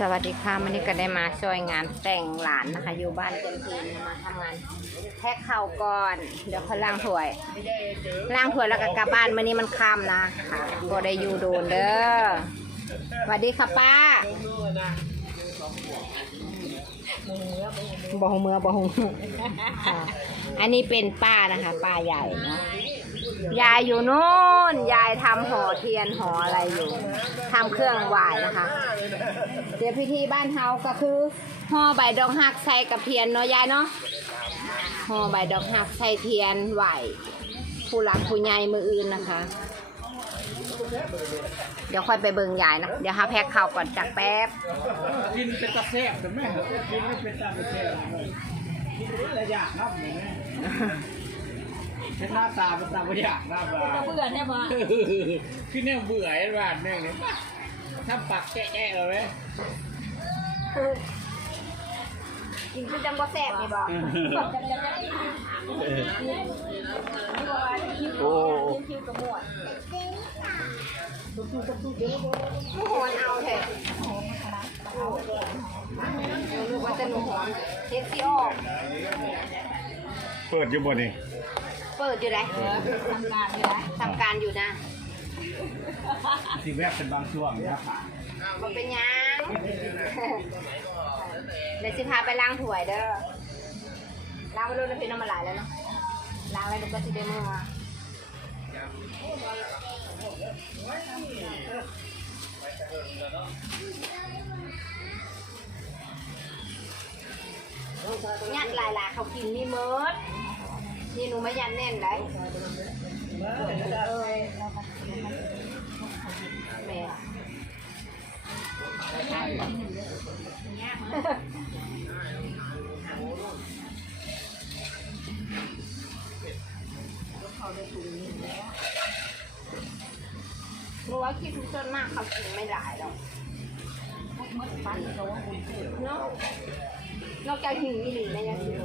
สวัสดีค่ะวันนี้ก็ได้มาช่วยงานแต่งหลานนะคะ อยู่บ้านเต็มทีมาทำงานแพ็คข้าวก่อน เดี๋ยวเขาล้างถ้วยล้างถ้วยแล้วก็กลับบ้านวันนี้มันค่ำนะค่ะก็ได้อยู่โดนเด้อสวัสดีค่ะป้าบอหงเมือบ่หงอันนี้เป็นป้านะคะ ป้าใหญ่เนาะ ยายอยู่นู่น ยายทำห่อเทียนห่ออะไรอยู่ทำเครื่องไหว้นะคะ เดี๋ยวพิธีบ้านเฮาก็คือห่อใบดอกหักใส่กับเทียนเนาะยายเนาะห่อใบดอกหักใส่เทียนไหวผู้หลักผู้ใหญ่มืออื่นนะคะ เดี๋ยวค่อยไปเบิ่งยายนะ เดี๋ยวหาแพ็คข้าวก่อนจากแป๊บกินเป็นตะแซ่บแต่แม่กินไม่เป็นตะแซ่บกินเป็นตะยากครับ แม่เห็นหน้าตาเป็นตาไม่อยากหน้าตาเบื่อใช่ปะคือเนี่ยเบื่อไอ้บ้านแม่งเนี่ยถ้าปักแกะๆเลยกินคือจังบ่แซ่บนี่บ่โอ้คิวกระหมวดหนูหอนเอาเถอะลูกว่าจะหนูหอนเฮ็ดสิออกเปิดอยู่บ่นี่ เปิดอยู่ไหนทำการอยู่นะทำการอยู่นะที่แวบเป็นบางช่วงนะค่ะมันเป็นหยังเดี๋ยวสิพาไปล้างถ้วยเด้อล้างมาดูน้ำพริกน้ำมันไหลายแล้วเนาะล้างแล้วดูก็สิได้มือมายัดหลายๆเขากินมีเมิด นี่หนูไม่ยัดแน่นได้แม่รู้ว่าคิดทุกส่วนมากเขากินไม่หลายหรอกเนาะนอกจากหิวอีหลีนะยังหิว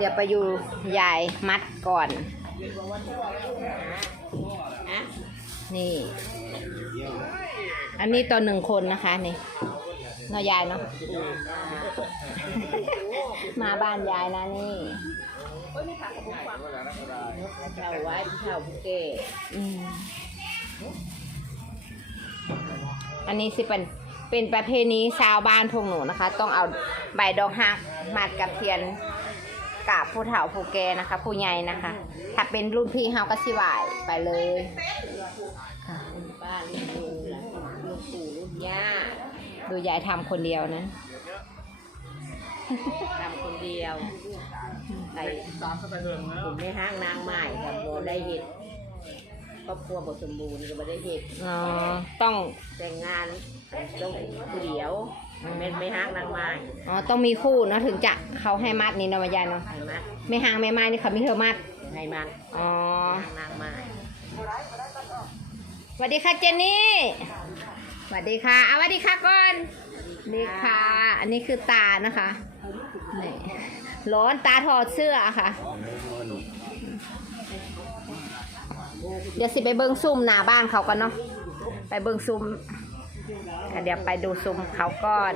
ดี๋ยวไปอยู่ยายมัดก่อนอะนี่ อันนี้ตัวหนึ่งคนนะคะนี่เนอะยายเนาะมาบ้านยายนะนี่เช่าไว้เช่าผู้เก๋อืมอันนี้สิเป็นเป็นประเพณีชาวบ้านพวกหนูนะคะ ต้องเอาใบดอกหักมัดกับเทียน กับผู้เฒ่าผู้แก่นะคะ ผู้ใหญ่นะคะ ถ้าเป็นรุ่นพี่เฮาก็สิไหวไปเลยค่ะบ้านลูกหลานลูกปู่ลูกย่าดูยายทำคนเดียวนะทำคนเดียวใส่ตามสไตล์เดิมนะผมไม่ห้างนางใหม่กับโบได้เห็ด ครอบครัวบสมบูรณ์ก็บ่ได้เห็ดอ๋อต้องแต่งงานต้องผู้เดียวไม่ไม่ห้างนางใหม่อ๋อต้องมีคู่เนอะถึงจะเขาให้มัดนี่เนอะยายเนาะให้มัดไม่ห่างไม่ไม้นี่เขามีเธอมัดให้มัดอ๋อห้างนางใหม่สวัสดีค่ะเจนนี่สวัสดีค่ะเอาสวัสดีค่ะก่อนนี่ค่ะ อันนี้คือตานะคะนี่ร้อนตาถอดเสื้อค่ะ เดี๋ยวสิไปเบิ้งซุ่มหน้าบ้านเขากันเนาะไปเบิ้งซุ่มอะเดี๋ยวไปดูซุ่มเขาก่อน